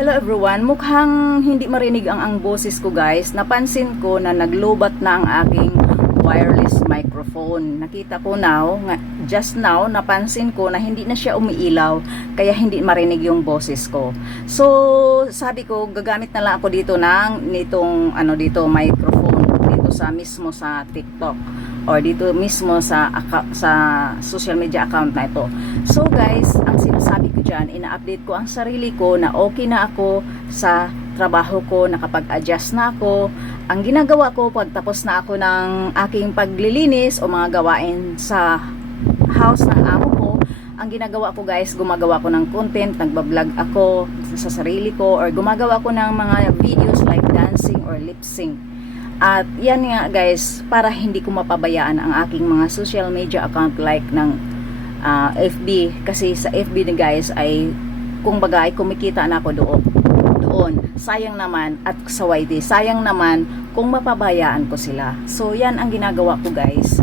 Hello everyone, mukhang hindi marinig ang boses ko guys. Napansin ko na naglobat na ang aking wireless microphone. Nakita ko just now, napansin ko na hindi na siya umiilaw, kaya hindi marinig yung boses ko. So, sabi ko, gagamit na lang ako dito nitong microphone dito mismo sa TikTok or dito mismo sa social media account na ito. So guys, ang sinasabi ko dyan, ina-update ko ang sarili ko na okay na ako sa trabaho ko, nakapag-adjust na ako. Ang ginagawa ko, pagtapos na ako ng aking paglilinis o mga gawain sa house ng amo ko, ang ginagawa ko guys, gumagawa ko ng content, nagbablog ako sa sarili ko, or gumagawa ko ng mga videos like dancing or lip sync. At yan nga guys, para hindi ko mapabayaan ang aking mga social media account like ng FB. Kasi sa FB na guys ay kung bagay kumikita na ako doon. Sayang naman, at sa YT, sayang naman kung mapabayaan ko sila. So yan ang ginagawa ko guys.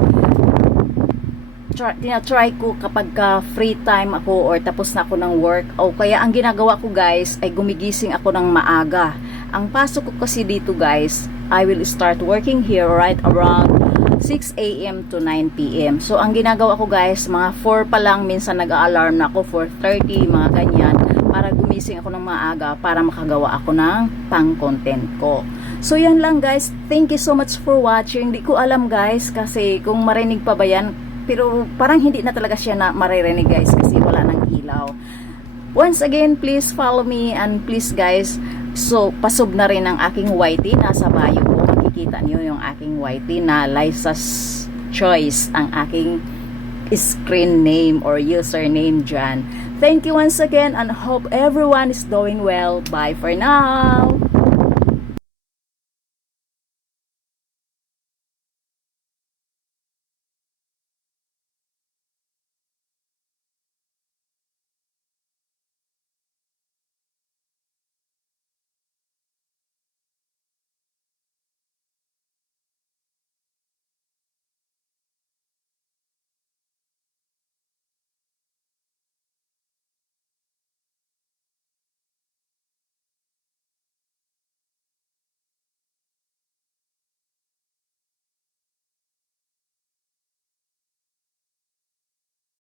Tinatry ko kapag free time ako or tapos na ako ng work, o kaya ang ginagawa ko guys ay gumigising ako ng maaga. Ang pasok ko kasi dito guys, I will start working here right around 6 AM to 9 PM. So ang ginagawa ko guys, mga 4 pa lang, minsan nag-a-alarm na ako 4:30, mga ganyan, para gumising ako ng maaga para makagawa ako ng pang-content ko. So yan lang guys, thank you so much for watching. Di ko alam guys kasi kung marinig pa ba yan, pero parang hindi na talaga siya na maririnig guys kasi wala nang ilaw. Once again, please follow me, and please guys, so pasub na rin ang aking YT, nasa bio ko, makikita niyo yung aking YT na Liza's Choice, ang aking screen name or username dyan. Thank you once again, and hope everyone is doing well. Bye for now!